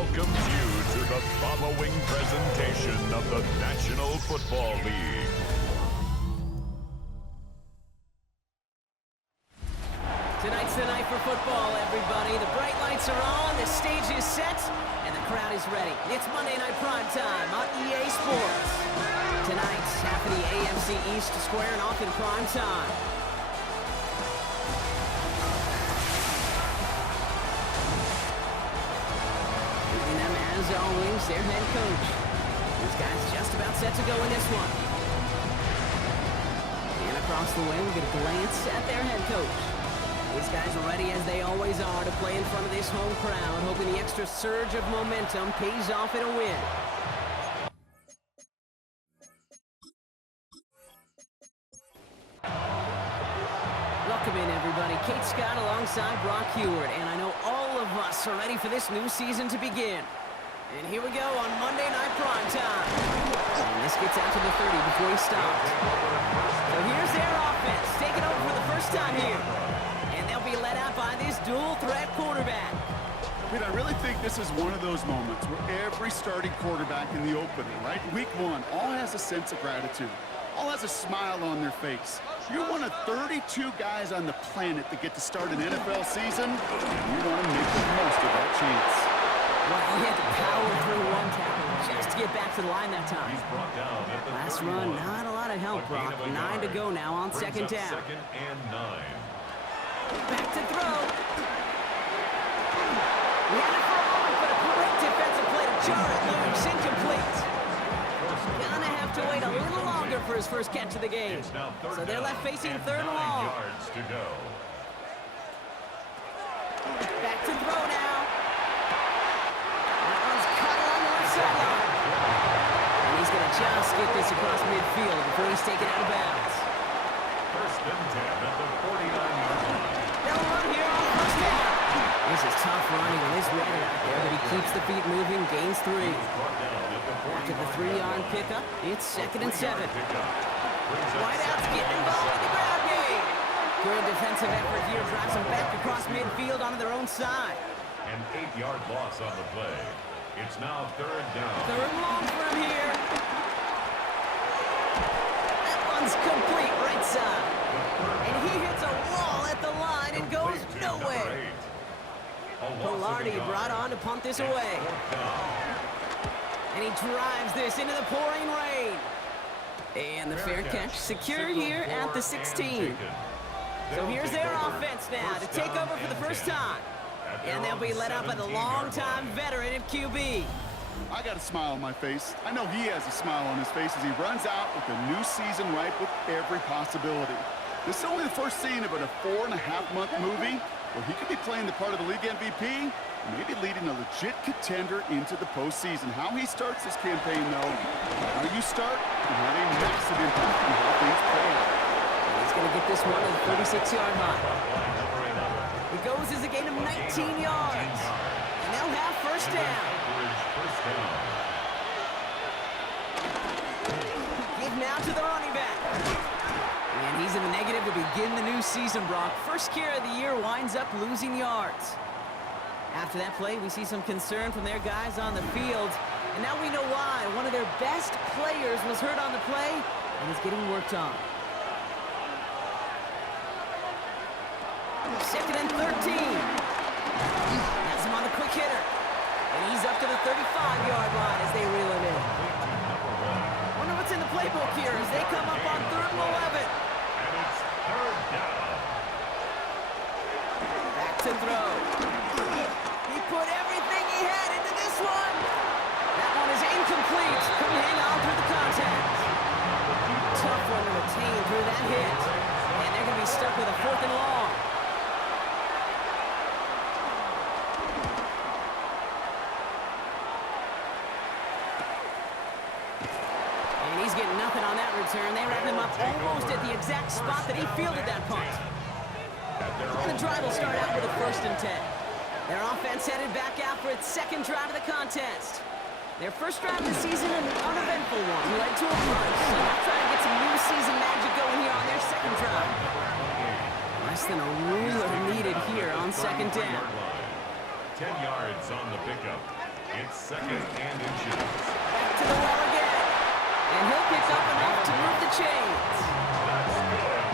welcomes you to the following presentation of the National Football League. Tonight's the night for football, everybody. The bright lights are on, the stage is set, and the crowd is ready. It's Monday Night Primetime on EA Sports. Tonight, half of the AFC East squaring off in primetime. Leading them, as always, their head coach. This guy's just about set to go in this one. And across the way, we get a glance at their head coach. These guys are ready, as they always are, to play in front of this home crowd, hoping the extra surge of momentum pays off in a win. Welcome in, everybody. Kate Scott alongside Brock Heward, and I know all of us are ready for this new season to begin. And here we go on Monday Night Primetime. And this gets out to the 30 before he stopped. So here's their offense, taking over for the first time here. And they'll be led out by this dual-threat quarterback. I really think this is one of those moments where every starting quarterback in the opener, right? Week one, all has a sense of gratitude. All has a smile on their face. You're one of 32 guys on the planet that get to start an NFL season, and you want to make the most of that chance. Well, he had to power through one tackle just to get back to the line that time. He's brought down at the Last 31. run, not a lot of help, Brock. 9 to go now on second down. Second and 9. Back to throw. He had it for a moment, but a great defensive play to jar it loose. Incomplete. Gonna have to wait a little longer for his first catch of the game. So they're left facing third and long. 9 yards to go. Back to throw now. That one's cut along the left sideline. And he's going to just get this across midfield before he's taken out of bounds. First and 10 at the 49-yard line. They'll run here on first down. This is tough running with this weather out there, but he keeps the feet moving, gains 3. After the 3-yard pickup, it's second and 7. Wideout's getting involved in the ground game. Good defensive effort here, drives them back across midfield onto their own side. An 8-yard loss on the play. It's now third down. Third and long for him here. That one's complete right side. And he hits a wall at the line and goes nowhere. Pilardi brought on to punt this away. And he drives this into the pouring rain. And the fair catch secured here at the 16. So here's their offense now to take over for the first time. And they'll be led out by the longtime veteran at QB. I got a smile on my face. I know he has a smile on his face as he runs out with a new season ripe with every possibility. This is only the first scene of a 4.5-month movie where he could be playing the part of the league MVP, maybe leading a legit contender into the postseason. How he starts this campaign, though, how you start can have a massive impact on how things play out. He's going to get this one at the 36-yard line. It goes as a gain of 19 yards. And they'll have first down. Give now to the running back. And he's in the negative to begin the new season, Brock. First carry of the year winds up losing yards. After that play, we see some concern from their guys on the field. And now we know why. One of their best players was hurt on the play and is getting worked on. Second and 13. Has him on the quick hitter. And he's up to the 35-yard line as they reel it in. Wonder what's in the playbook here as they come up on third and 11. And it's third down. Back to throw. He put everything he had into this one. That one is incomplete. Couldn't hang on through the contact. Tough one to retain through that hit. And they're going to be stuck with a 4th and long. And he's getting nothing on that return. They wrap him up almost at the exact spot that he fielded that punt. And the drive will start out with a 1st and 10. Their offense headed back out for its second drive of the contest. Their first drive of the season, an uneventful one, led to a punt. So they'll try to get some new season magic going here on their second drive. Less than a ruler needed here on second down. 10 yards on the pickup. It's second and inches. Back to the well again. And he'll pick up enough to move the chains. That's good.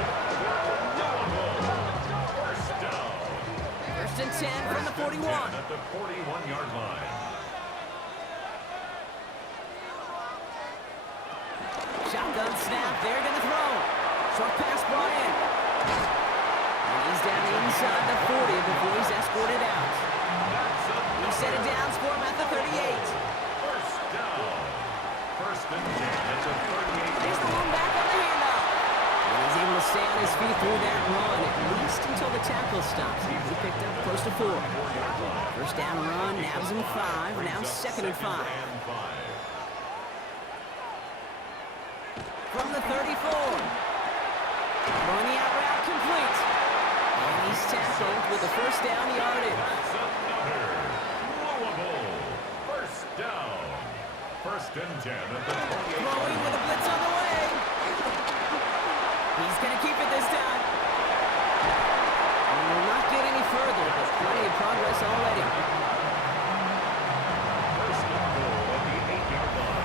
First down. First and 10 from the 41. At the 41-yard line. Shotgun snap. They're going to throw. Short pass brought in. And he's down inside the 40 before he's escorted out. He set it down, score him at the 38. First down. First and 10 at the 38. He's the one back on the handoff. And he's able to stay on his feet through that run, at least until the tackle stops. He picked up close to 4. First down run, nabs him 5. Now second and 5. From the 34. Throwing the out route complete. And he's tackled with the first down yardage. First down. First and 10 at the 28. Throwing with a blitz on the way. He's going to keep it this time. And will not get any further, but plenty of progress already. First and goal at the 8-yard line.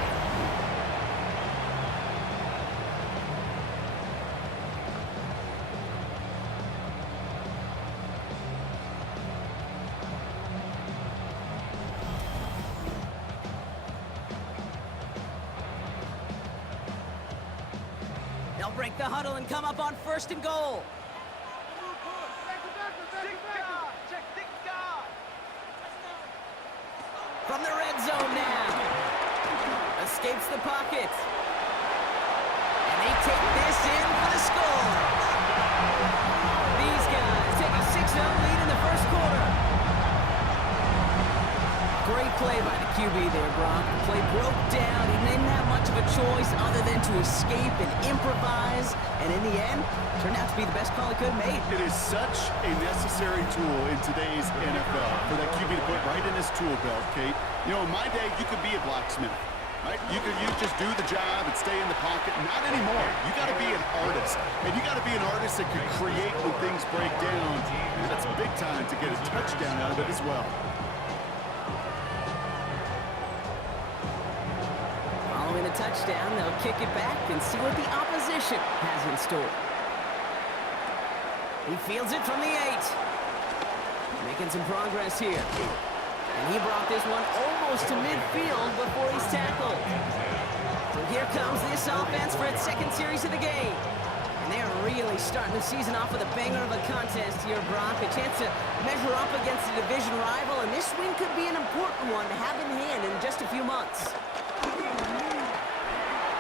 They'll break the huddle and come up on first and goal. From the red zone now. Escapes the pocket. And they take this in for the score. These guys take a 6-0 lead in the first quarter. Great play by the QB there, Brock. The play broke down. He didn't have much of a choice other than to escape and improvise. And in the end, turned out to be the best call he could have made. It is such a necessary tool in today's NFL for that QB to put right in his tool belt, Kate. You know, in my day, you could be a blacksmith, right? You just do the job and stay in the pocket. Not anymore. You got to be an artist. And you got to be an artist that can create when things break down. And that's big time to get a touchdown out of it as well. Following the touchdown, they'll kick it back and see what the opposition has in store. He fields it from the 8. Making some progress here. And he brought this one almost to midfield before he's tackled. So here comes this offense for its second series of the game. And they're really starting the season off with a banger of a contest here, Brock. A chance to measure up against a division rival, and this win could be an important one to have in hand in just a few months.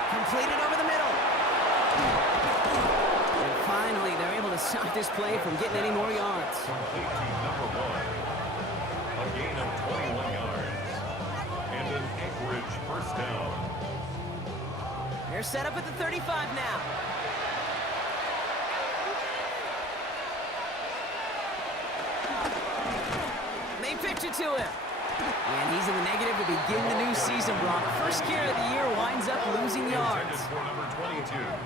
Completed over the middle. And finally, they're able to stop this play from getting any more yards. Complete to number 1. A gain of 21 yards. And an Anchorage first down. They're set up at the 35 now. They pitch it to him. And he's in the negative to begin the new season, Brock. First carry of the year winds up losing yards.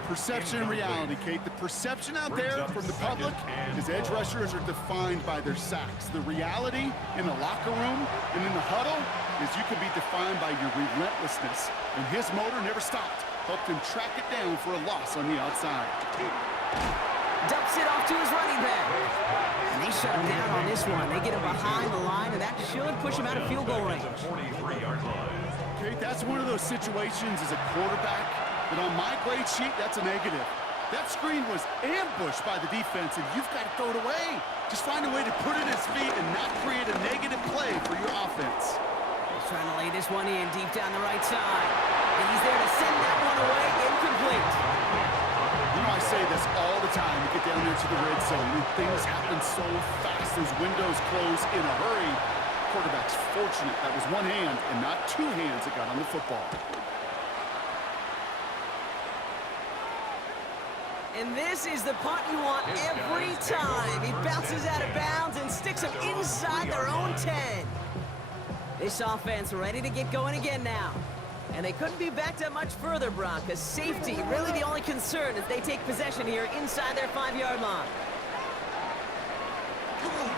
Perception and reality, Kate. The perception out there from the public is edge rushers are defined by their sacks. The reality in the locker room and in the huddle is you can be defined by your relentlessness. And his motor never stopped. Helped him track it down for a loss on the outside. Dumps it off to his running back. And they shut him down on this one. They get him behind the line, and that should push him out of field goal range. 43-yard line. Kate, that's one of those situations as a quarterback that on my grade sheet, that's a negative. That screen was ambushed by the defense, and you've got to throw it away. Just find a way to put it in his feet and not create a negative play for your offense. He's trying to lay this one in deep down the right side. And he's there to send that one away incomplete. You know, I say this all the time. You get down there to the red zone, and things happen so fast. Those windows close in a hurry. Quarterback's fortunate that was one hand and not two hands that got on the football. And this is the punt you want every time. He bounces out of bounds and sticks him inside their own 10. This offense ready to get going again now. And they couldn't be backed up much further, Brock, because safety really the only concern as they take possession here inside their 5-yard line.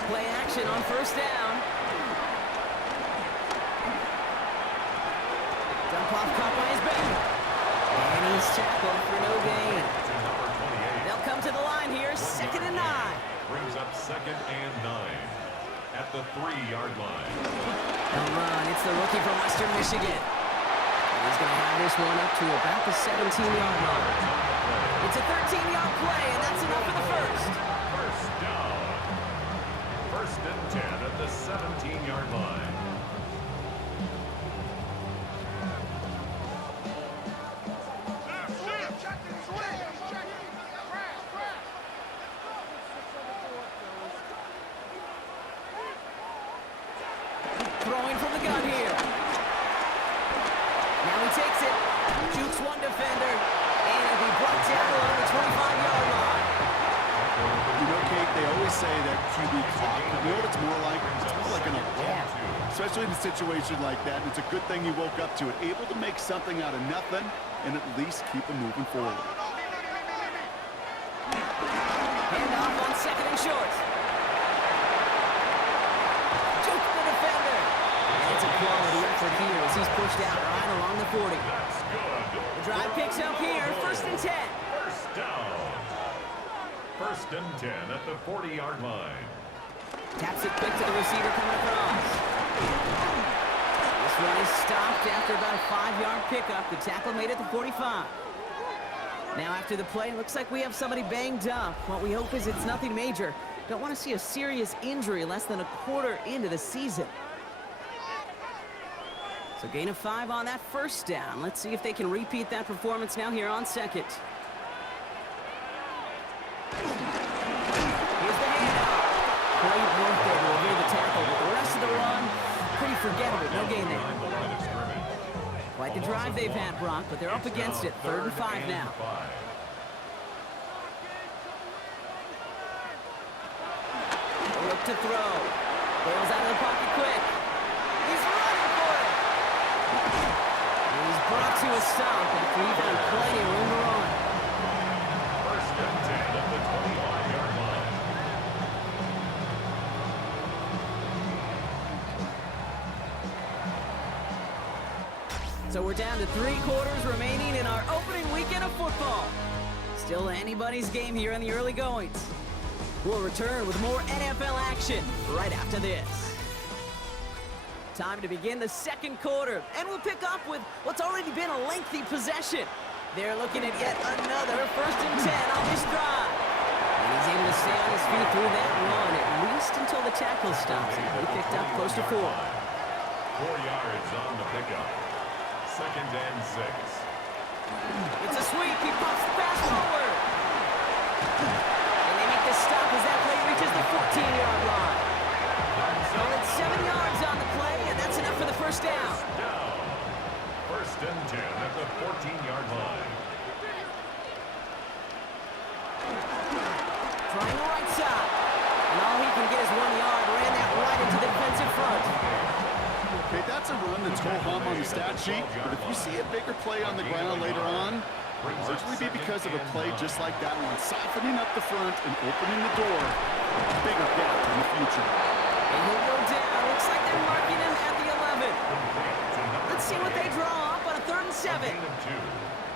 Play action on first down. at the 3-yard line. They'll run. It's the rookie from Western Michigan. And he's going to have this one up to about the 17-yard line. It's a 13-yard play, and that's enough for the first. First down. First and 10 at the 17-yard line. Throwing from the gun here. Now he takes it. Jukes one defender. And it'll be brought down along the 25-yard line. You know, Kate, they always say that QB clock, but you know what it's more like? It's more like an alarm. Especially in a situation like that, and it's a good thing you woke up to it. Able to make something out of nothing and at least keep them moving forward. Handoff on second and short. Juke the defender. And it's a quality effort here as he's pushed out right along the 40. That's good. The drive picks up here, first and 10. First down. First and 10 at the 40-yard line. Taps it quick to the receiver coming across. This one is stopped after about a 5-yard pickup. The tackle made it to 45. Now after the play, it looks like we have somebody banged up. What we hope is it's nothing major. Don't want to see a serious injury less than a quarter into the season. So gain of 5 on that first down. Let's see if they can repeat that performance now here on second. Here's the handoff. Great work there to avoid the tackle, but the rest of the run, pretty forgettable. No gain there. Quite the drive they've had, Brock, but they're up against it. 3rd and 5 now. Look to throw. Bales out of the pocket quick. He's running for it. He's brought to a stop, but we've got plenty of room to run. First and 10 at the 25-yard line. So we're down to 3 quarters remaining in our opening weekend of football. Still anybody's game here in the early goings. We'll return with more NFL action right after this. Time to begin the second quarter, and we'll pick up with what's already been a lengthy possession. They're looking at yet another first and 10 on this drive. And he's able to stay on his feet through that run, at least until the tackle stops him. He picked up close to 4. 4 yards on the pickup. Second and 6. It's a sweep. He pops the pass forward. And they make the stop as that play reaches the 14-yard line. So it's 7 yards on the play, and that's enough for the first down. Down. First and 10 at the 14-yard line. Trying the right side. And all he can get is 1 yard. Ran that right into the defensive front. Okay, that's a run that's ho-hum on the stat sheet, but if you see a bigger play on the ground later on, it'll largely be because of a play just like that one, softening up the front and opening the door. Bigger gap in the future. And he'll go down. Looks like they're marking him at the 11. Let's see what they draw up on a 3rd and 7. Gain of 2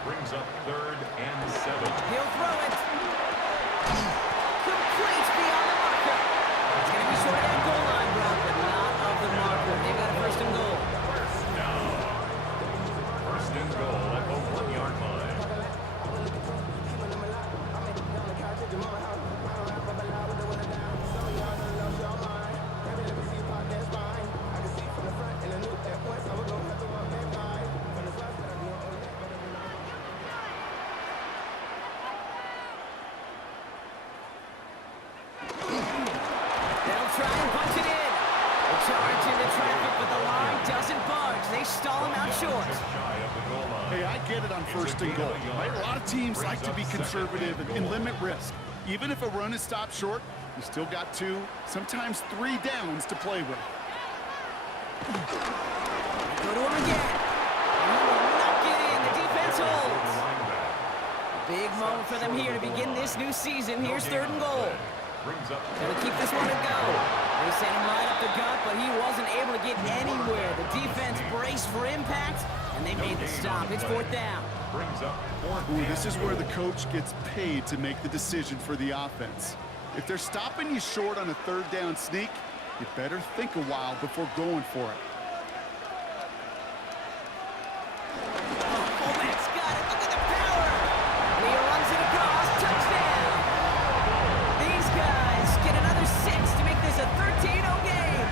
brings up 3rd and 7. He'll throw it. Complete beyond the marker. It's going to be short of that goal line, Brock, but not of the marker. They've got a first and goal. First down. First and goal at the 1-yard line. They'll try and punch it in. They charge into traffic, but the line doesn't budge. They stall him out short. Just shy of the goal line. Hey, I get it on first and goal. Right? A lot of teams like to be conservative and limit risk. Even if a run is stopped short, you still got 2, sometimes 3 downs to play with. Go to him again. And he will not get in. The defense holds. Big moment for them here to begin this new season. Here's 3rd and goal. Brings up Gonna keep this one to go. They sent him right up the gut, but he wasn't able to get anywhere. The defense braced for impact, and they made the stop. It's 4th down. brings up 4th. Ooh, this is where the coach gets paid to make the decision for the offense. If they're stopping you short on a 3rd down sneak, You better think a while before going for it. Fullback's got it. Look at the power. And he runs it across. Touchdown. These guys get another 6 to make this a 13-0 game.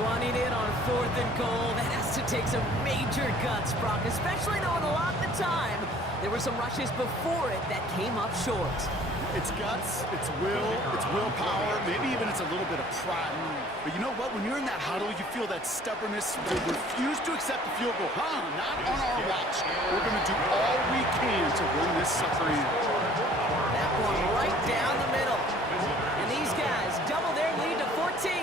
Running in on 4th and goal. That has to take some major guts, Brock, especially knowing a lot of the time there were some rushes before it that came up short. It's guts, it's will, it's willpower, maybe even it's a little bit of pride. But you know what? When you're in that huddle, you feel that stubbornness to refuse to accept the field goal. Not on our watch. We're going to do all we can to win this sucker in. That one right down the middle. And these guys double their lead to 14.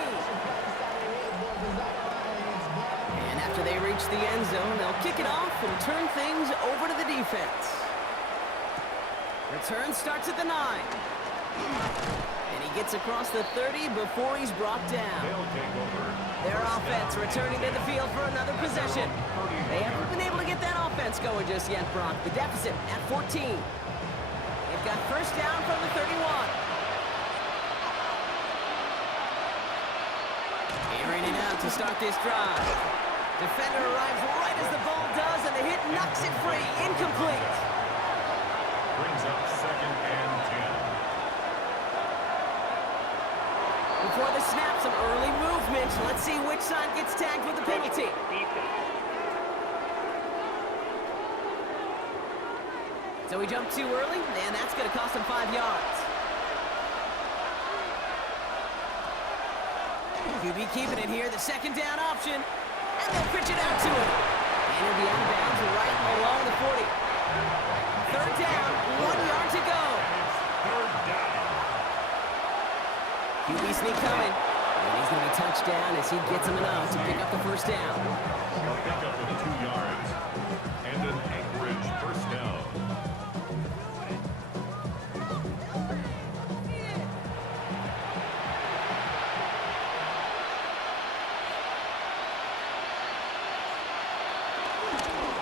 And after they reach the end zone, they'll kick it off and turn things over to the defense. Return starts at the 9. And he gets across the 30 before he's brought down. Their offense returning to the field for another possession. They haven't been able to get that offense going just yet, Brock. The deficit at 14. They've got first down from the 31. Airing it out to start this drive. Defender arrives right as the ball does, and the hit knocks it free. Incomplete. Brings up 2nd and 10. Before the snap, some early movement. Let's see which side gets tagged with the penalty. So he jumped too early, and that's going to cost him 5 yards. QB keeping it here, the 2nd down option. And they'll pitch it out to him. And he'll be out of bounds right along the 40. 3rd down, 1 yard to go. QB sneak coming. And he's going to be touched down as he gets him enough to pick up the first down. He'll pick up with 2 yards. And an Anchorage first down.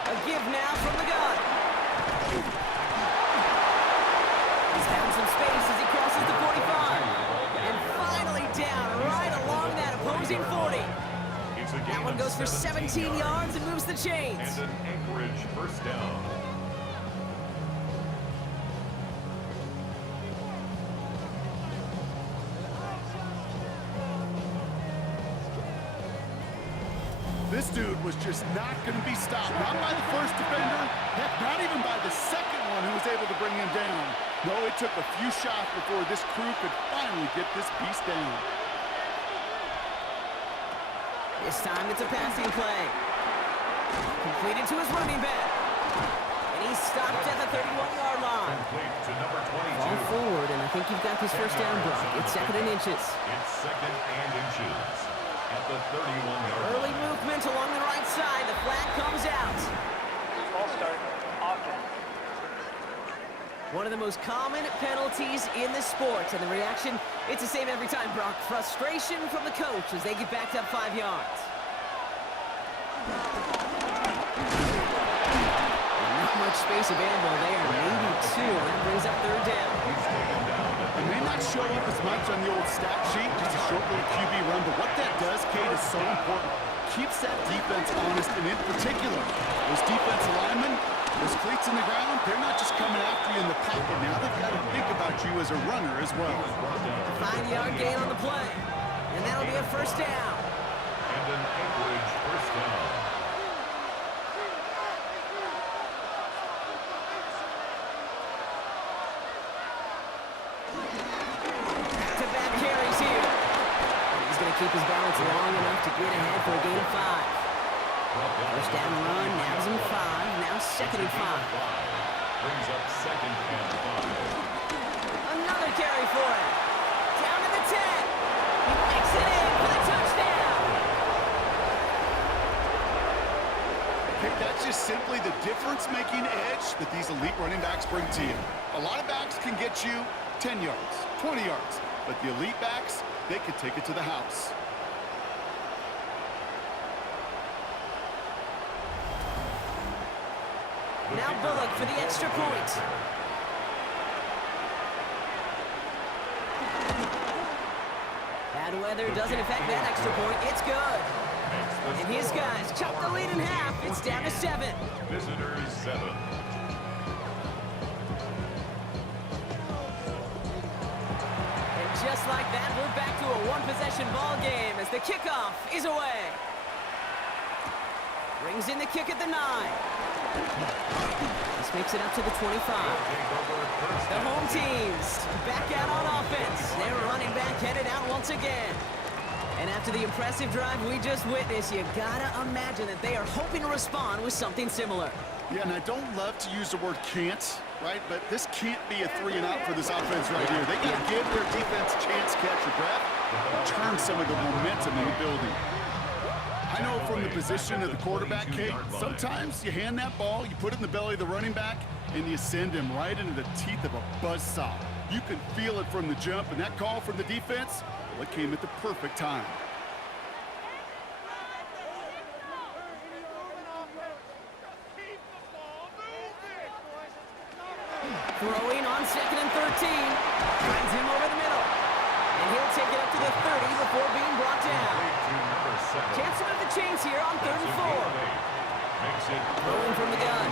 A give now from the gun. He's found some space as he crosses the 45. And finally down right along that opposing 40. That one goes for 17 yards and moves the chains. And an Anchorage first down. This dude was just not going to be stopped. Not by the first defender. Heck, not even by the second one who was able to bring him down. No, it took a few shots before this crew could finally get this beast down. This time it's a passing play. Completed to his running back. And he's stopped at the 31-yard line. Complete to number 22. Ball forward, and I think you've got this first down, Brock. It's 2nd and inches. It's 2nd and inches. At the 31-yard Early line. movement along the right side. The flag comes out. Ball start. Offense. One of the most common penalties in the sport, and the reaction, it's the same every time, Brock. Frustration from the coach as they get backed up 5 yards. Not much space available there, maybe 2. That brings up 3rd down. It may not show up as much on the old stat sheet, just a short little QB run, but what that does, Kate, is so important. Keeps that defense honest, and in particular, those defensive linemen, those cleats in the ground, they're not just coming after you in the pocket. Now they've got to think about you as a runner as well. 5-yard gain on the play, and that'll be a first down. And an Anchorage first down. Back-to-back carries here. He's going to keep his balance long enough to get ahead for a gain of 5. First down run, nabs him 5, now 2nd and 5. Brings up 2nd and 5. Another carry for him. Down to the 10. He makes it in for the touchdown. Kate, that's just simply the difference-making edge that these elite running backs bring to you. A lot of backs can get you 10 yards, 20 yards, but the elite backs, they could take it to the house. Now Bullock for the extra point. Bad weather doesn't affect that extra point. It's good. And his guys chop the lead in half. It's down to 7. Visitors 7. And just like that, we're back to a one-possession ball game as the kickoff is away. Brings in the kick at the 9. This makes it up to the 25. The home teams back out on offense. Their running back headed out once again. And after the impressive drive we just witnessed, you gotta imagine that they are hoping to respond with something similar. Yeah, and I don't love to use the word can't, right? But this can't be a 3-and-out for this offense right here. They got to give their defense a chance to catch your breath and turn some of the momentum in the building. I know from the position of the quarterback, Kate, sometimes you hand that ball, you put it in the belly of the running back, and you send him right into the teeth of a buzzsaw. You can feel it from the jump, and that call from the defense, well, it came at the perfect time. Throwing on 2nd and 13. Finds him over the middle. And he'll take it up to the 30 before being brought down. Chance to move the chains here on 3rd and 4. Throwing from the gun.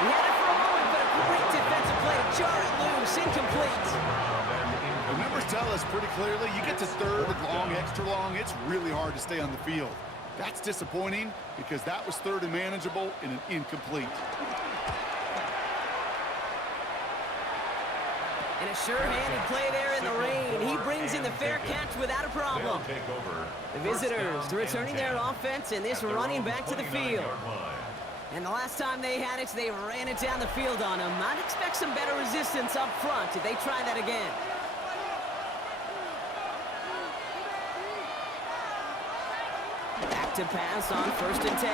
He had it for a moment, but a great defensive play to jar it loose. Incomplete. The numbers tell us pretty clearly, you get to 3rd and long, extra long, it's really hard to stay on the field. That's disappointing because that was 3rd and manageable and an incomplete. And a sure-handed play there in the rain. He brings in the fair catch without a problem. The visitors returning their offense and this running back to the field. And the last time they had it, they ran it down the field on him. I'd expect some better resistance up front if they try that again. Back to pass on 1st and 10.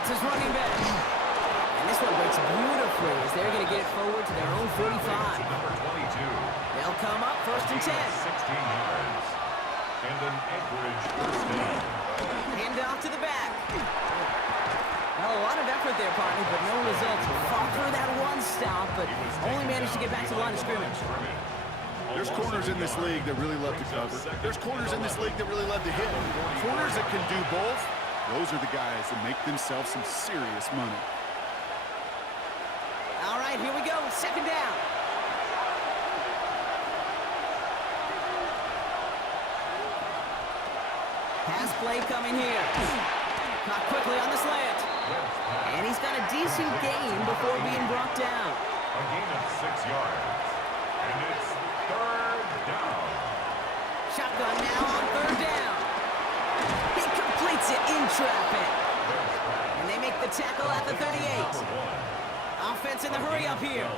It's his running back. And this one breaks beautifully as they're going to get it forward to their own 45. They'll come up 1st and 10. 16 yards. And an Anchorage first down. Hand off to the back. Well, a lot of effort there, partner, but no results. Fought through that one stop, but only managed to get back to the line of scrimmage. There's corners in this league that really love to cover. There's corners in this league that really love to hit. Corners that can do both, those are the guys that make themselves some serious money. All right, here we go. 2nd down. Pass play coming here. Caught quickly on the slant. And he's got a decent gain before being brought down. A gain of 6 yards. And it's 3rd down. Shotgun now on 3rd down. He completes it in traffic. And they make the tackle at the 38. Offense in the hurry up here.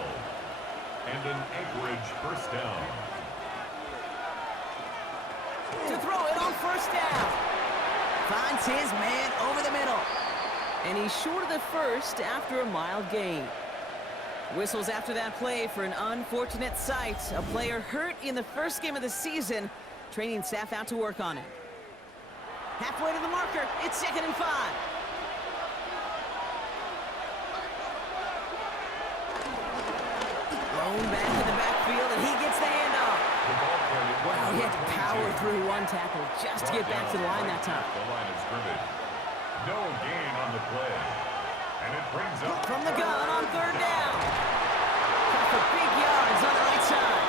And an Anchorage first down. To throw it on 1st down. Finds his man over the middle. And he's short of the 1st after a mild gain. Whistles after that play for an unfortunate sight. A player hurt in the 1st game of the season. Training staff out to work on it. Halfway to the marker. It's 2nd and 5. Thrown back in the backfield, and he gets the handoff. Wow, he had to power through one tackle just to get back to the line that time. The line of scrimmage. No gain on the play. And it brings up from the gun on 3rd down. Got for big yards on the right side.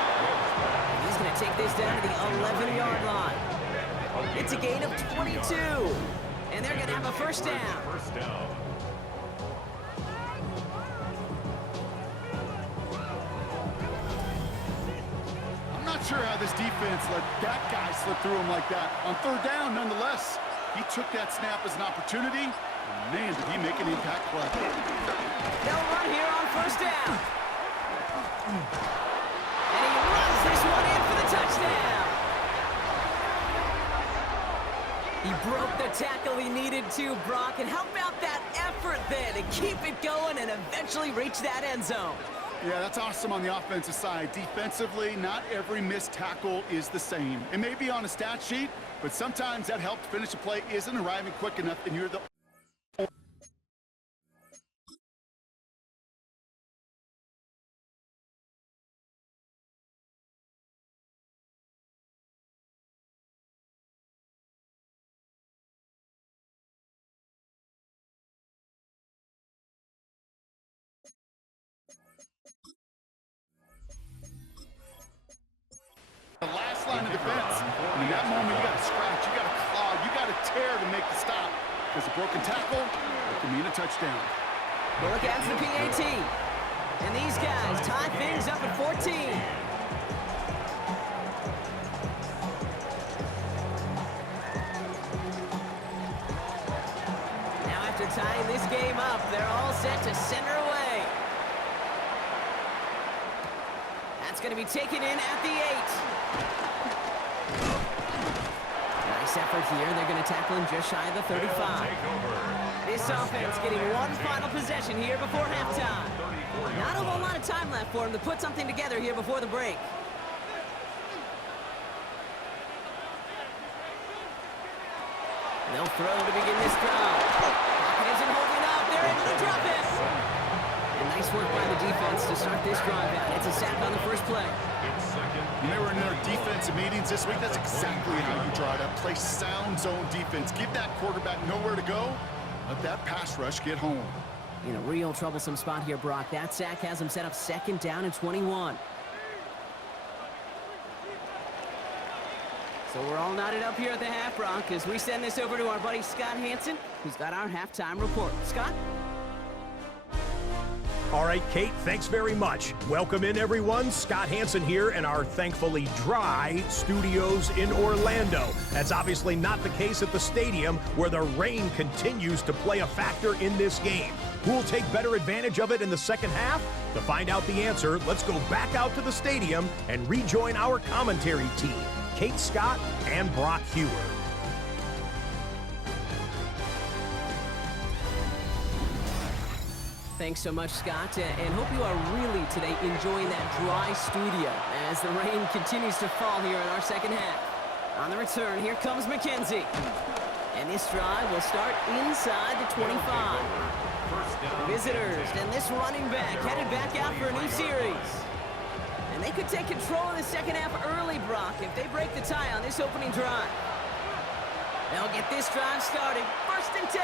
And he's going to take this down to the 11-yard line. It's a gain of 22. And they're going to have a 1st down. First down. I'm not sure how this defense let that guy slip through him like that. On 3rd down, nonetheless, he took that snap as an opportunity. And man, did he make an impact play. They'll run here on 1st down. And he runs this one in for the touchdown. He broke the tackle he needed to, Brock. And how about that effort then to keep it going and eventually reach that end zone? Yeah, that's awesome on the offensive side. Defensively, not every missed tackle is the same. It may be on a stat sheet, but sometimes that help to finish a play isn't arriving quick enough, and you're the defense. And in that moment, you got to scratch, you got to claw, you got to tear to make the stop. Because a broken tackle, it can mean a touchdown. Well, look out for the PAT. And these guys tie things up at 14. Now after tying this game up, they're all set to send her away. That's going to be taken in at the 8. Nice effort here. They're going to tackle him just shy of the 35. This offense getting one final possession here before halftime. Not a whole lot of time left for him to put something together here before the break. They'll throw to begin this drive. Pocket isn't holding up. They're able to drop it. And nice work by the defense to start this drive out. It's a sack on the first play. When they were in their defensive meetings this week, that's exactly how you draw it up. Play sound zone defense. Give that quarterback nowhere to go. Let that pass rush get home. In a real troublesome spot here, Brock. That sack has him set up 2nd down and 21. So we're all knotted up here at the half, Brock, as we send this over to our buddy Scott Hansen, who's got our halftime report. Scott? All right, Kate, thanks very much. Welcome in, everyone. Scott Hansen here in our thankfully dry studios in Orlando. That's obviously not the case at the stadium, where the rain continues to play a factor in this game. Who will take better advantage of it in the second half? To find out the answer, let's go back out to the stadium and rejoin our commentary team, Kate Scott and Brock Hewer. Thanks so much, Scott, and hope you are really today enjoying that dry studio as the rain continues to fall here in our second half. On the return, here comes McKenzie. And this drive will start inside the 25. Visitors, and this running back headed back out for a new series. And they could take control of the second half early, Brock, if they break the tie on this opening drive. They'll get this drive started. 1st and 10.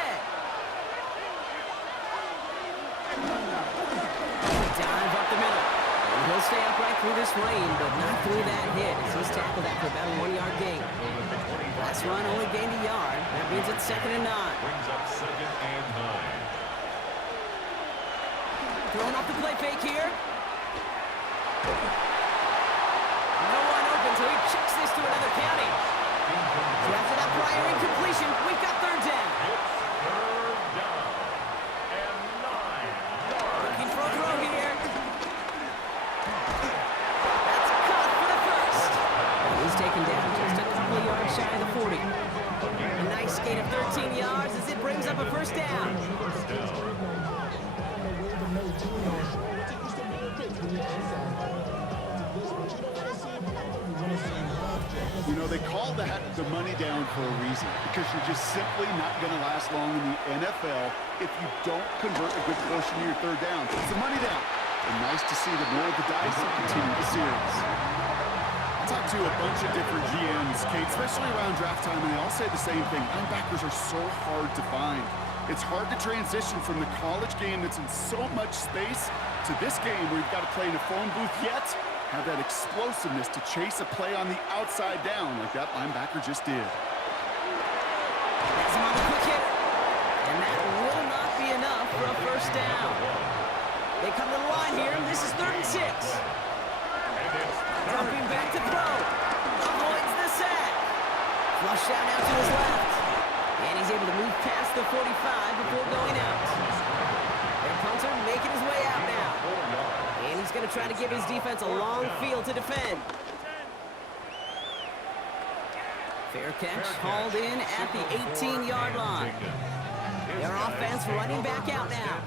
Dive up the middle. And he'll stay upright through this rain, but not through that hit as he's tackled after about a 1-yard gain. Last run only gained a yard. That means it's 2nd and 9. Brings up 2nd and 9. Throwing off the play fake here. No one open, so he chucks this to another county. So after that prior incompletion, we've got 3rd down. Looking for a throw here. That's caught for the first. And he's taken down just a couple of yards shy of the 40. A nice gain of 13 yards as it brings up a 1st down. You know, they call that the money down for a reason, because you're just simply not going to last long in the NFL if you don't convert a good portion of your 3rd down. It's the money down. And nice to see them roll the dice and continue the series. I talked to a bunch of different GMs, Kate, especially around draft time, and they all say the same thing. Linebackers are so hard to find. It's hard to transition from the college game that's in so much space to this game where you've got to play in a phone booth, yet have that explosiveness to chase a play on the outside down like that linebacker just did. That's another quick hitter. And that will not be enough for a 1st down. They come to the line here. This is 3rd and 6. Dropping back to throw. Avoids the sack. Flush out now to his left. And he's able to move past the 45 before going out. Their punter making his way out now. And he's going to try to give his defense a long field to defend. Fair catch, hauled in at the 18-yard line. Their offense running back out now.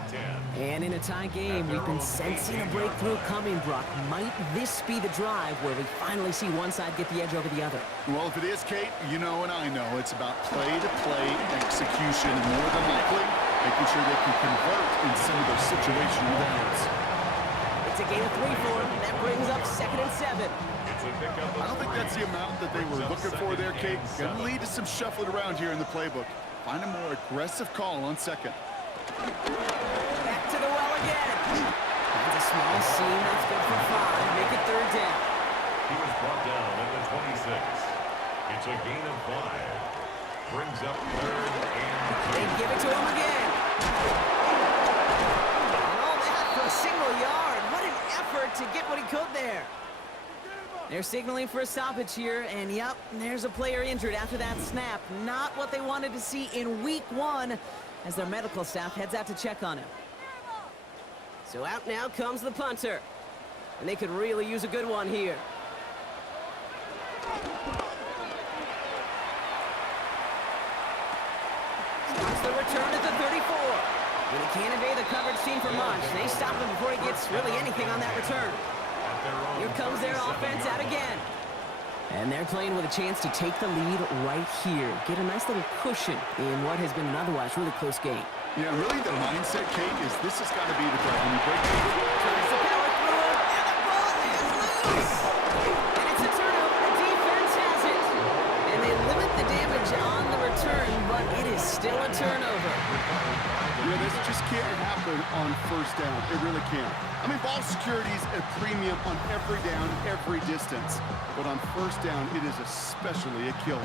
And in a tie game, we've been sensing a breakthrough coming, Brock. Might this be the drive where we finally see one side get the edge over the other? Well, if it is, Kate, you know and I know it's about play-to-play execution, and more than likely, making sure they can convert in some of those situational downs. It's a gain of 3 for him. That brings up 2nd and 7. I don't think that's the amount that they were looking for there, Kate. Going to lead to some shuffling around here in the playbook. Find a more aggressive call on 2nd. Back to the well again. That's a small seam. That's good for 5. Make it 3rd down. He was brought down at the 26. It's a gain of 5. Brings up 3rd and 2. They give it to him again. And all that for a single yard. What an effort to get what he could there. They're signaling for a stoppage here, and yep, there's a player injured after that snap. Not what they wanted to see in week 1 as their medical staff heads out to check on him. So out now comes the punter. And they could really use a good one here. Starts the return at the 34. And he can't evade the coverage team for much. They stop him before he gets really anything on that return. Here comes their offense out again. And they're playing with a chance to take the lead right here. Get a nice little cushion in what has been an otherwise really close game. Yeah, really the mindset, Kate, is this has got to be the play. When you break Tries to power through it, and the ball is loose! And it's a turnover. The defense has it. And they limit the damage on the return, but it is still a turnover. Yeah, this just can't happen on first down. It really can't. I mean, ball security is a premium on every down, every distance. But on first down, it is especially a killer.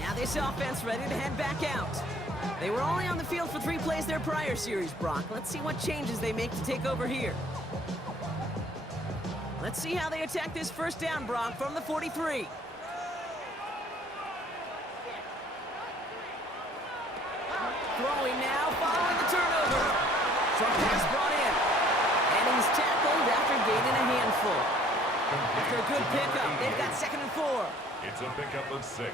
Now this offense ready to head back out. They were only on the field for 3 plays their prior series, Brock. Let's see what changes they make to take over here. Let's see how they attack this first down, Brock, from the 43. Throwing now, following the turnover. Short pass brought in. And he's tackled after gaining a handful. After a good pickup, they've got 2nd and 4. It's a pickup of 6.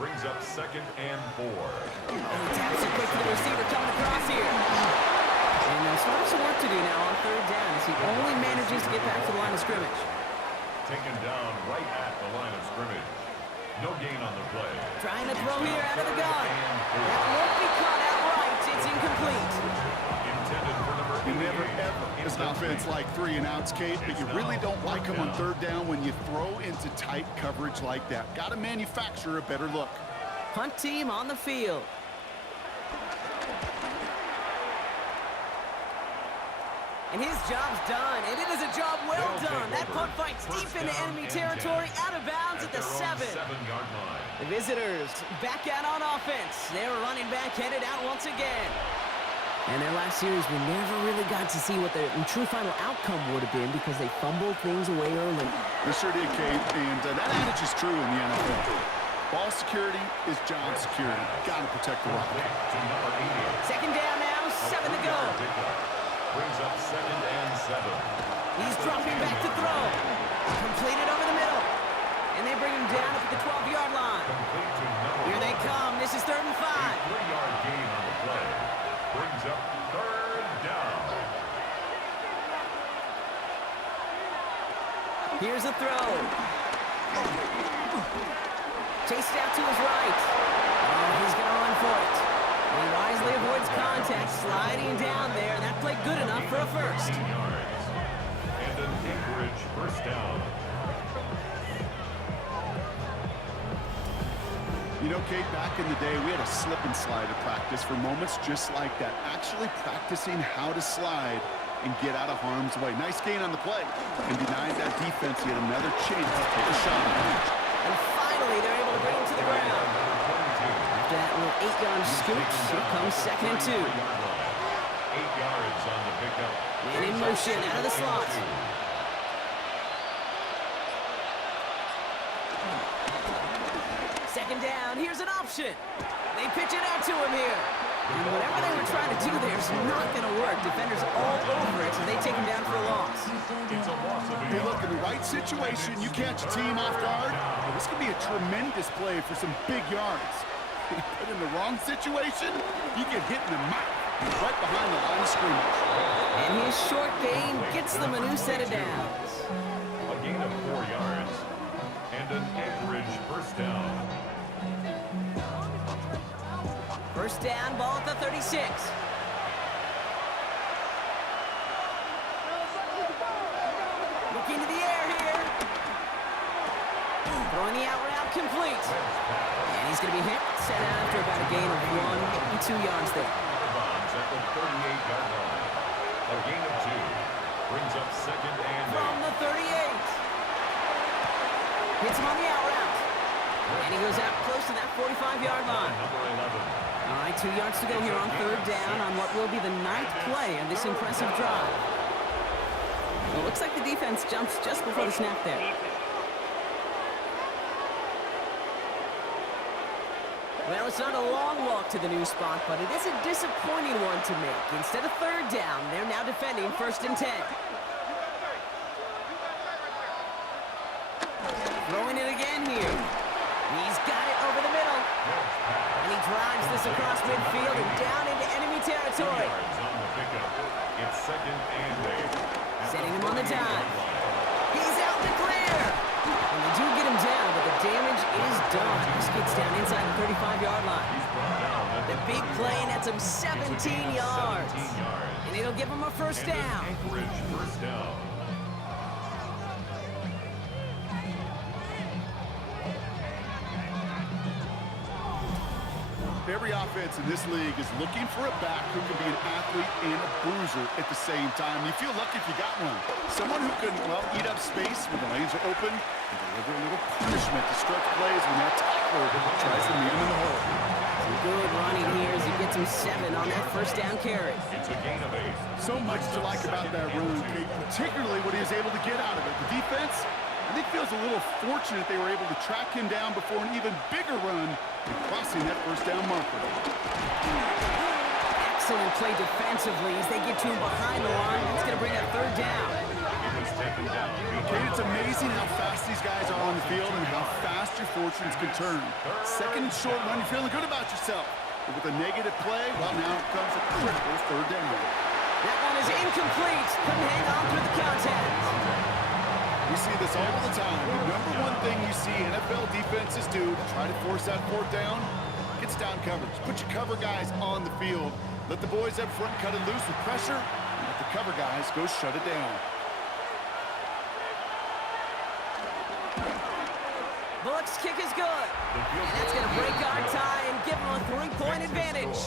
Brings up 2nd and 4. He taps it quick to the receiver coming across here. And there's some work to do now on 3rd down as he only manages to get back to the line of scrimmage. Taken down right at the line of scrimmage. No gain on the play. Trying to throw here out of the gun. That won't be caught outright. It's incomplete. Intended for number 88. You never, ever is an offense like 3 and outs, Kate, but you really don't like them on 3rd down when you throw into tight coverage like that. Got to manufacture a better look. Punt team on the field. And his job's done, and it is a job well done. That punt fights deep into enemy territory, out of bounds at the 7. 7-yard line. The visitors back out on offense. Their running back headed out once again. And their last series, we never really got to see what the true final outcome would have been because they fumbled things away early. They sure did, Kate, and that adage is true in the NFL. Ball security is job security. Got to protect the rock. To number 88. 2nd down now, 7 to go. Brings up 2nd and 7. He's dropping back to throw. Completed over the middle. And they bring him down up at the 12-yard line. Complete to number Here they come. This is 3rd and 5. 3-yard gain on the play. Brings up 3rd down. Here's a throw. Chased out to his right. Oh, he's going to run for it. He wisely avoids contact, sliding down there. That played good enough for a first. 15 yards. And an Anchorage first down. You know, Kate, back in the day, we had a slip and slide at practice for moments just like that. Actually practicing how to slide and get out of harm's way. Nice gain on the play. And denied that defense yet another chance to take a shot on it. And finally, they're able to bring him to the ground. After that little 8-yard scoop, here comes 2nd and 2. 8 yards on the pickup. And in motion out of the slot. Second down, here's an option. They pitch it out to him here. And whatever they were trying to do there is not going to work. Defenders all over it as they take him down for a loss. It's a loss of a Hey, yard. look, in the right situation, you catch a team off guard. Well, this could be a tremendous play for some big yards. But in the wrong situation, you get hit in the mouth right behind the line of scrimmage. And his short gain gets them a new set of downs. A gain of 4 yards. And an Anchorage first down. First down, ball at the 36. Looking to the air here. Throwing the out route complete. And he's going to be hit, set out after about a gain of 1 and 2 yards there. Bonds at the 38-yard line. A gain of 2. Brings up second and 8. From the 38. Hits him on the out route. And he goes out close to that 45-yard line. Number 11. All right, 2 yards to go here on third down on what will be the 9th play of this impressive drive. Well, it looks like the defense jumps just before the snap there. Well, it's not a long walk to the new spot, but it is a disappointing one to make. Instead of third down, they're now defending 1st and 10. Throwing it again here. He's got it over the middle. And he drives this across midfield and down into enemy territory. On the pickup. It's second and 8. Setting him on the dive. He's out in the clear. And they do get him down, but the damage is done. This gets down inside the 35-yard line. He's brought down at The big play nets him 17 yards. 17 yards. And it'll give him a first And an down. Anchorage first down. Every offense in this league is looking for a back who can be an athlete and a bruiser at the same time. You feel lucky if you got one. Someone who can, well, eat up space when the lanes are open and deliver a little punishment to stretch plays when that tackler tries to meet him in the hole. Some good running here as he gets him 7 on that first down carry. It's a gain of 8. So much to like about that run, Kate, particularly what he was able to get out of it. The defense, I think, feels a little fortunate they were able to track him down before an even bigger run and crossing that first down marker. Excellent play defensively as they get to him behind the line. That's going to bring up third down. It was taken down. Kate, it's amazing how fast these guys are on the field and how fast your fortunes can turn. Second and short run, you're feeling good about yourself. But with a negative play, well, now comes a critical third down. That one is incomplete. Couldn't hang on through the contact. We see this all the time. The number one thing you see NFL defenses do to try to force that fourth down, gets down coverage. Put your cover guys on the field. Let the boys up front cut it loose with pressure, and let the cover guys go shut it down. Bullock's kick is good. And that's going to break our tie and give him a 3-point advantage.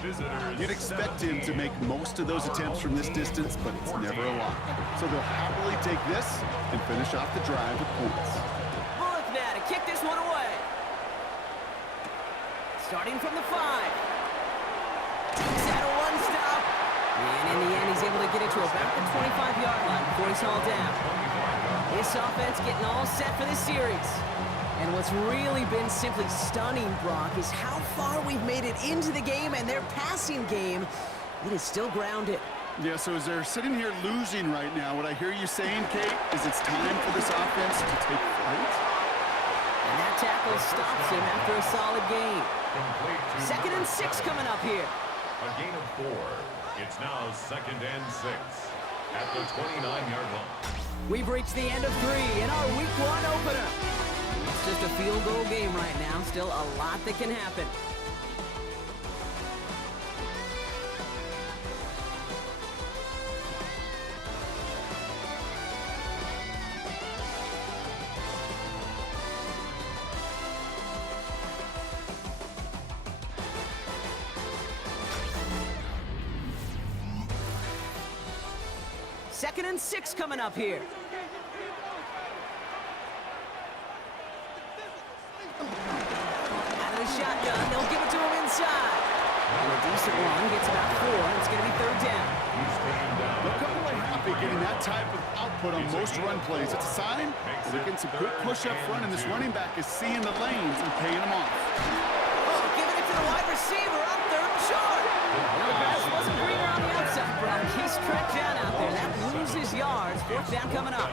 Visitors. You'd expect him to make most of those attempts from this distance, but it's never a lot. So they'll happily take this and finish off the drive with points. Bullock now to kick this one away. Starting from the 5. Takes out a one-stop. And in the end, he's able to get it to about the 25-yard line before he's hauled down. This offense getting all set for this series. And what's really been simply stunning, Brock, is how far we've made it into the game, and their passing game, it is still grounded. Yeah, so as they're sitting here losing right now, what I hear you saying, Kate, is it's time for this offense to take flight? And that tackle stops him after a solid game. Complete to Second and 6 coming up here. a gain of 4. It's now second and 6 at the 29-yard line. We've reached the end of 3 in our Week 1 opener. It's just a field goal game right now. Still a lot that can happen. Second and 6 coming up here. Out of the shotgun, they'll give it to him inside. And a decent run gets about 4, and it's going to be third down. He's taken down. They'll come away happy getting that type of output on most run plays. It's a sign that they're getting some good push up front, and this running back is seeing the lanes and paying them off. Oh, giving it to the wide receiver up third and short. Well, the grass wasn't greener on the outside, Brock. He stretched out there. That loses yards. Fourth down coming up.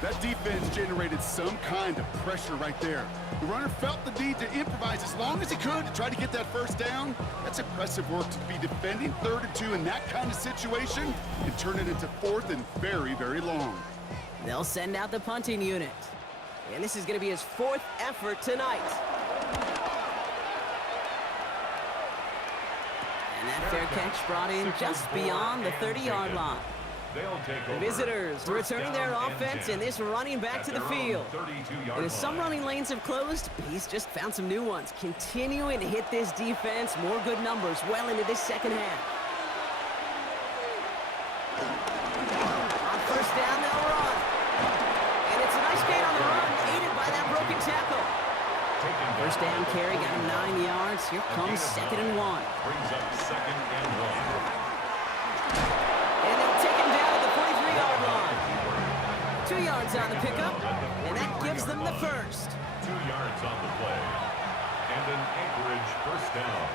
That defense generated some kind of pressure right there. The runner felt the need to improvise as long as he could to try to get that first down. That's impressive work to be defending 3rd and 2 in that kind of situation and turn it into 4th and very, very long. They'll send out the punting unit. And this is going to be his 4th effort tonight. And that fair catch brought in just beyond the 30-yard line. They'll take The over. visitors returning their offense in this running back to the field. And as some running lanes have closed, he's just found some new ones. Continuing to hit this defense, more good numbers well into this second half. First down carry, got him 9 yards. Here comes 2nd and 1. Brings up 2nd and 1. And they'll take him down at the 43-yard line. 2 yards on the pickup, and that gives them the first. 2 yards on the play. And an Anchorage first down.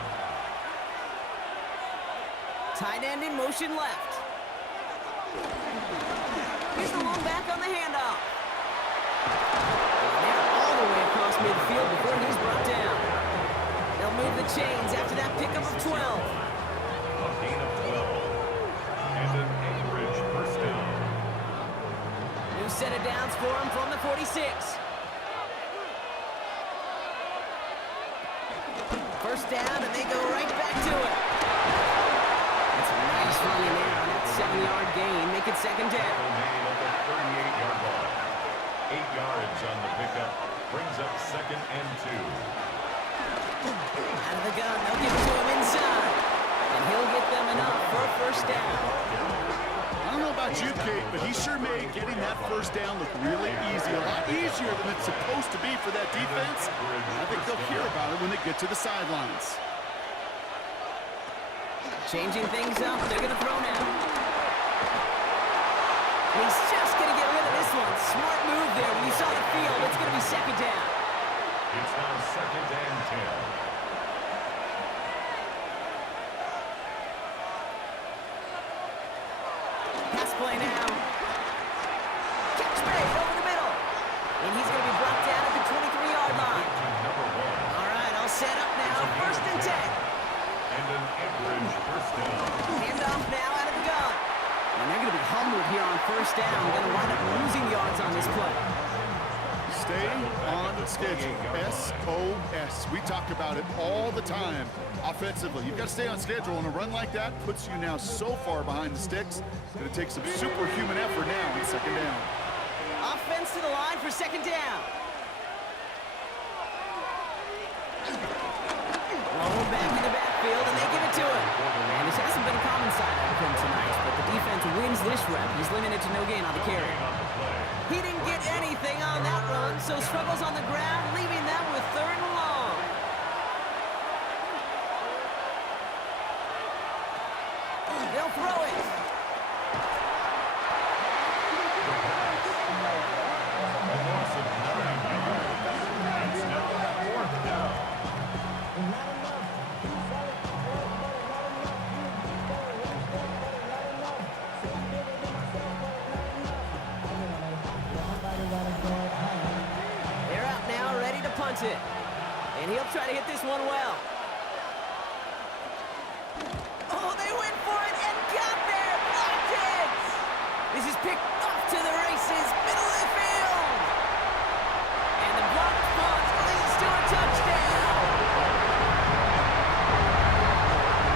Tight end in motion left. Here's the long back on the handoff. And they're all the way across midfield before he's brought down. They'll move the chains after that pickup of 12. A gain of 12. And an Anchorage first down. New set of downs for him from the 46. First down, and they go right back to it. That's a nice running there on that 7-yard gain. Make it 2nd down. Made at the 38-yard line. 8 yards on the pickup. Brings up 2nd and 2. Out of the gun, they'll give it to him inside. And he'll get them enough for a first down. I don't know about you, Kate, but he sure made getting that first down look really easy. A lot easier than it's supposed to be for that defense. I think they'll hear about it when they get to the sidelines. Changing things up, they're going to throw now. And he's just going to get rid of this one. Smart move there. When you saw the field, it's going to be 2nd down. It's now 2nd and 10. Pass play now. Catch made over the middle. And he's going to be brought down at the 23-yard line. Number 1. All right, all set up now. 1st and 10. And an Anchorage first down. Handoff now out of the gun. And they're going to be humbled here on 1st down. Going to wind up losing yards on this play. Stay on schedule. SOS. We talk about it all the time. Offensively, you've got to stay on schedule, and a run like that puts you now so far behind the sticks. Going to take some superhuman effort now in 2nd down. Offense to the line for 2nd down. Roll back in the backfield, and they give it to him. And this hasn't been a common side of him tonight, but the defense wins this rep. He's limited to no gain on the carry. He didn't get anything on that run, so struggles on the ground, leaving them with 3rd and long. They'll throw it. A loss of 9 yards. It's now 4th down. They're out now, ready to punt it. And he'll try to hit this one well. Oh, they went for it and got there. Blocked it. This is picked off to the races, middle of the field. And the blocked punt leads to a touchdown.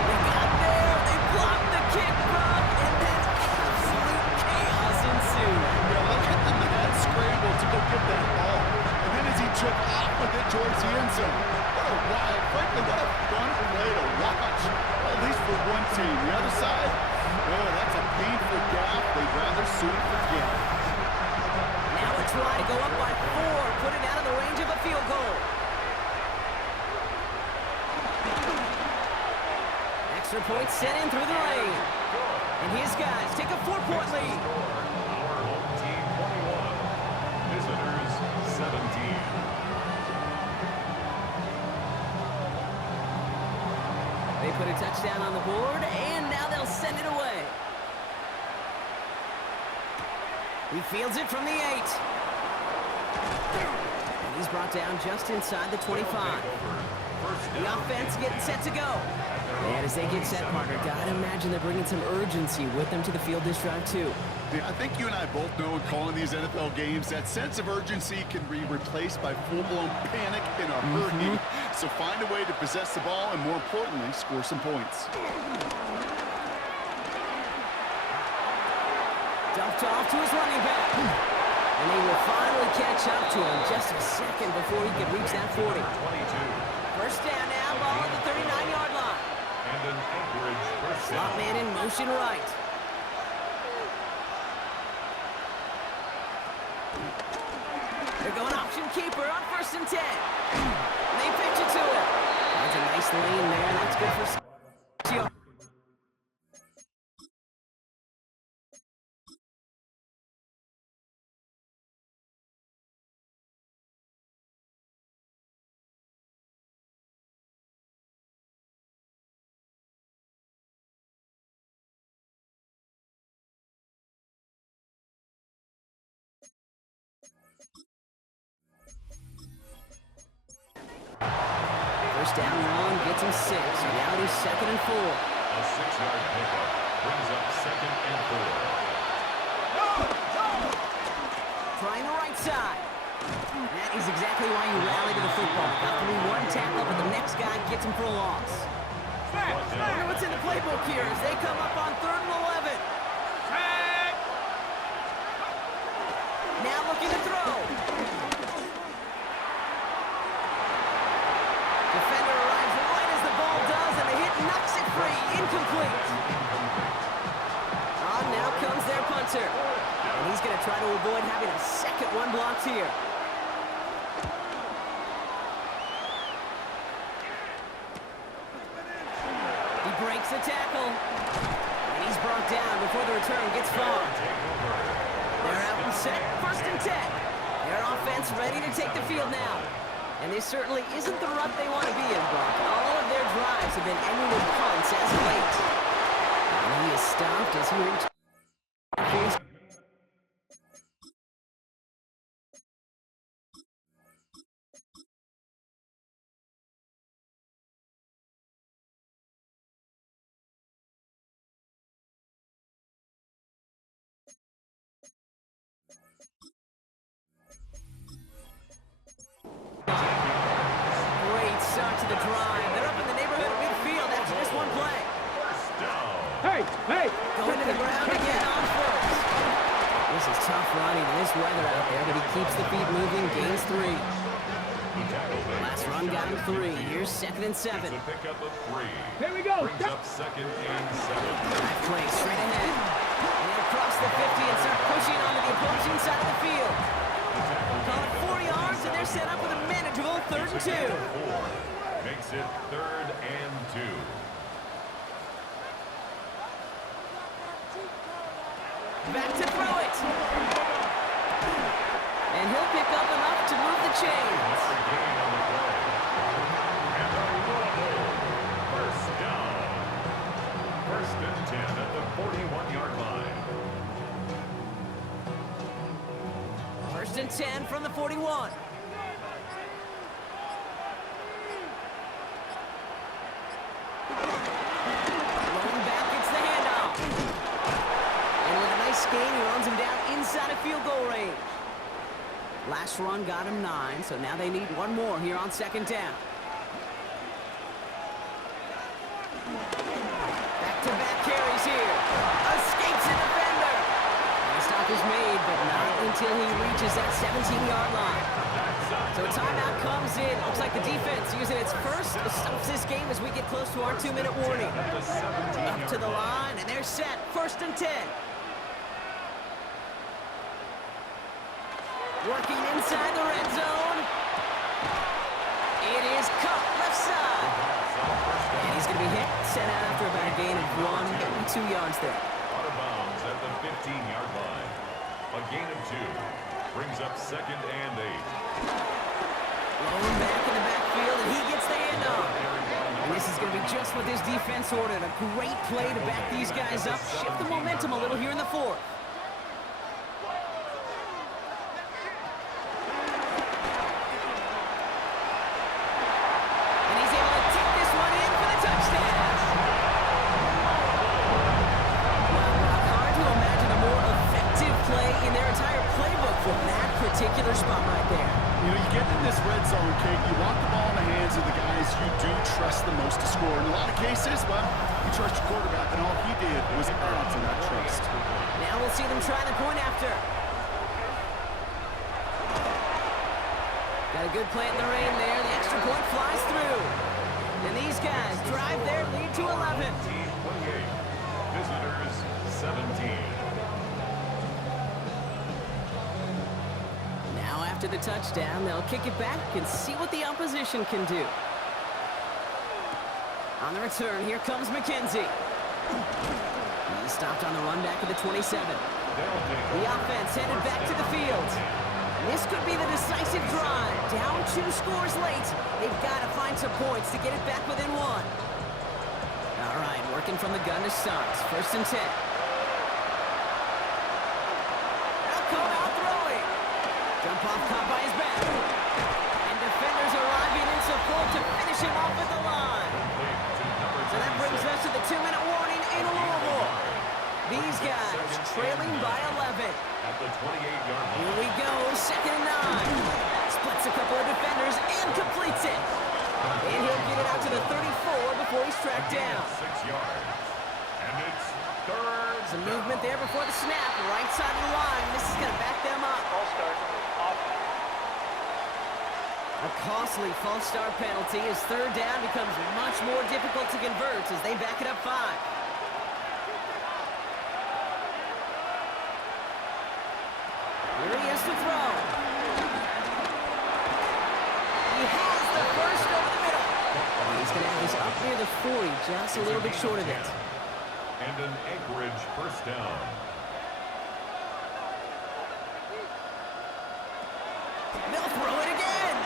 They got there, they blocked the kick, Brock, and then absolute chaos ensued. Yeah, look at the mad scramble to go get that ball. And then as he took off with it towards the end zone. What a wild, frankly, what a fun play to watch. At least for one team. The other side, oh, that's a painful gap they'd rather soon forget. Now a try to go up by 4, put it out of the range of a field goal. Extra point sent in through the lane. And his guys take a 4-point lead. Our home team 21. Visitors 17. They put a touchdown on the board, and now they'll send it away. He fields it from the 8. And he's brought down just inside the 25. The offense getting set to go. And as they get set, partner, gotta imagine they're bringing some urgency with them to the field this drive, too. Yeah, I think you and I both know in calling these NFL games that sense of urgency can be replaced by full-blown panic in a hurry. So find a way to possess the ball and, more importantly, score some points. Dumped off to his running back. And he will finally catch up to him just a second before he can reach that 40. 22. First down now, ball at the 39-yard line. And an Anchorage first down. Slot man in motion right. They're going option keeper on 1st and 10. They pitch it to him. That's a nice lane there. That's good for Sio. First down run gets him 6. So now it is 2nd and 4. A 6-yard pickup brings up 2nd and 4. Trying the right side. That is exactly why you rally to the football. Got through one tackle, but the next guy gets him for a loss. I wonder what's in the playbook here as they come up on 3rd and 11. Now looking to throw. Defender arrives right as the ball does, and the hit knocks it free. Incomplete. Oh, now comes their punter. And he's going to try to avoid having a second one blocked here. He breaks the tackle. And he's brought down before the return gets far. They're out and set. 1st and 10. Their offense ready to take the field now. And this certainly isn't the rut they want to be in, Brock. All of their drives have been ending with punts as of late. And he is stopped as he reaches. Great start to the drive. They're up in the neighborhood of midfield after just one play. Hey! Going to the ground again on 1st. This is tough running in this weather out there, but he keeps the feet moving, gains 3. Last run got him 3. Here's 2nd and 7. It's a pickup of 3. Here we go. Brings up 2nd and 7. Drive play straight ahead. And they'll cross the 50 and start pushing onto the opposing side of the field. Call it 4 yards, and they're set up with a manageable 3rd and 2. 4 makes it 3rd and 2. Back to throw it. And he'll pick up enough to move the chains. Gain on the play. And a whoa. 1st down. 1st and 10 at the 41-yard line. 1st and 10 from the 41. Rolling back, it's the handoff. And with a nice gain, he runs him down inside of field goal range. Last run got him 9, so now they need one more here on 2nd down. Back-to-back carries here. Escapes a defender. And the stop is made, but not until he reaches that 17-yard line. So a timeout comes in. Looks like the defense using its first stops this game as we get close to our 2-minute warning. Up to the line, and they're set. 1st and 10. Working inside the red zone. It is caught left side. And he's going to be hit, set out after about a gain of 2 yards there. Out of bounds at the 15-yard line. A gain of 2 brings up 2nd and 8. Blowing back in the backfield, and he gets the handoff. And this is going to be just what this defense ordered. A great play to back these guys up, shift the momentum a little here in the 4th. And he's able to take this one in for the touchdown. Well, hard to imagine a more effective play in their entire playbook for that particular spot right there. You know, you get in this red zone, Kate, you want the ball in the hands of the guys you do trust the most to score. In a lot of cases, well, you trust your quarterback, and all he did was add to that trust. Now we'll see them try the point after. Got a good play in the rain there. The extra point flies through. And these guys drive their lead to 11. 28. Visitors 17. Now after After the touchdown, they'll kick it back and see what the opposition can do. On the return, here comes McKenzie. He's stopped on the run back at the 27. The offense headed back to the field. This could be the decisive drive. Down 2 scores late. They've got to find some points to get it back within 1. All right, working from the gun to start. 1st and 10. Now come out throwing. Jump off caught by his back. And defenders arriving in support to finish him off at the line. So that brings us to the 2-minute warning in Louisville. These guys trailing by 11. At the 28-yard line. Here we go, 2nd and 9. Splits a couple of defenders and completes it. And he'll get it out to the 34 before he's tracked down. 6 yards. And it's 3rd. Some movement there before the snap, right side of the line. This is going to back them up. False start. Offense. A costly false start penalty as 3rd down becomes much more difficult to convert as they back it up 5. Here he is to throw. He has the first over the middle. He's going to have this up near the 40, just a little bit short of it. And an Anchorage 1st down. They'll throw it again.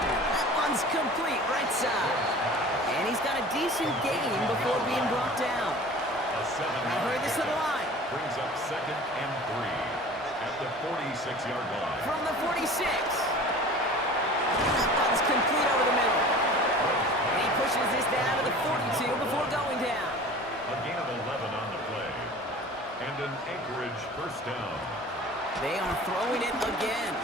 That one's complete, right side. And he's got a decent gain before being brought down. A 7-yard. I heard this to the line. Brings up 2nd and 3. At the 46-yard line. From the 46. That one's complete over the middle. And he pushes this down to the 42 before going down. A gain of 11 on the play. And an Anchorage 1st down. They are throwing it again.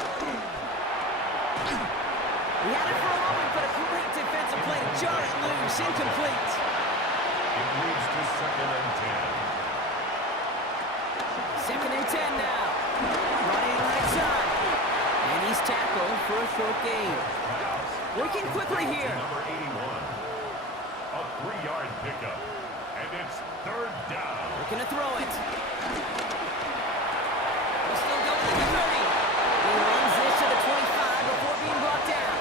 He had it for a moment, but a great defensive play to jar it loose. Incomplete. It moves to 2nd and 10. 2nd and 10 now. Running right side. And he's tackled for a short gain. Working quickly here. Number 81. A 3-yard pickup. And it's 3rd down. Looking to throw it. He's still going to the 30. He runs this to the 25 before being brought down.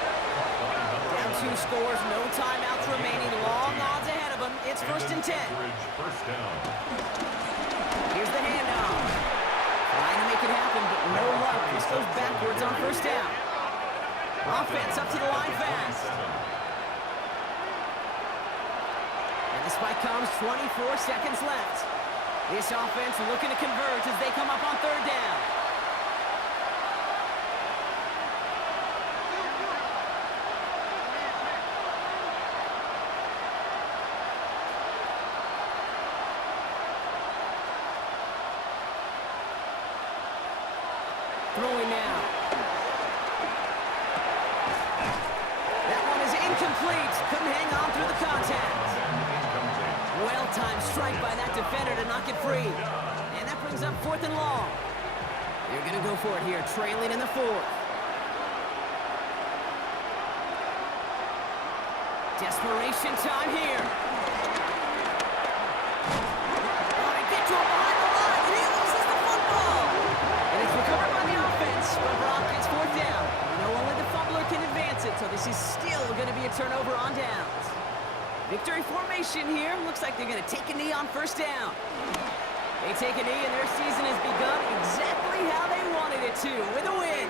Down 2 scores, no timeouts remaining. Long odds ahead of him. It's 1st and 10. Anchorage 1st down. Here's the handoff. Trying to make it happen, but no luck. This goes backwards on 1st down. Offense up to the line fast. And the spike comes 24 seconds left. This offense looking to convert as they come up on 3rd down. Throwing now. That one is incomplete. Couldn't hang on through the contact. Well-timed strike by that defender to knock it free. And that brings up 4th and long. They're going to go for it here, trailing in the 4th. Desperation time here. Oh, they get to him behind the line, and he loses the football. And it's recovered by the offense, but Brock gets 4th down. You know, only the fumbler can advance it, so this is still going to be a turnover on downs. Victory formation here. Looks like they're going to take a knee on 1st down. They take a knee, and their season has begun exactly how they wanted it to, with a win.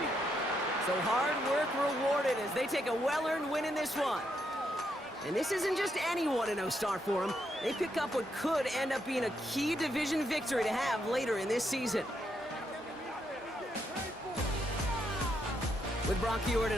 So hard work rewarded as they take a well-earned win in this one. And this isn't just any 1-0 start for them. They pick up what could end up being a key division victory to have later in this season. With Brock Jordan.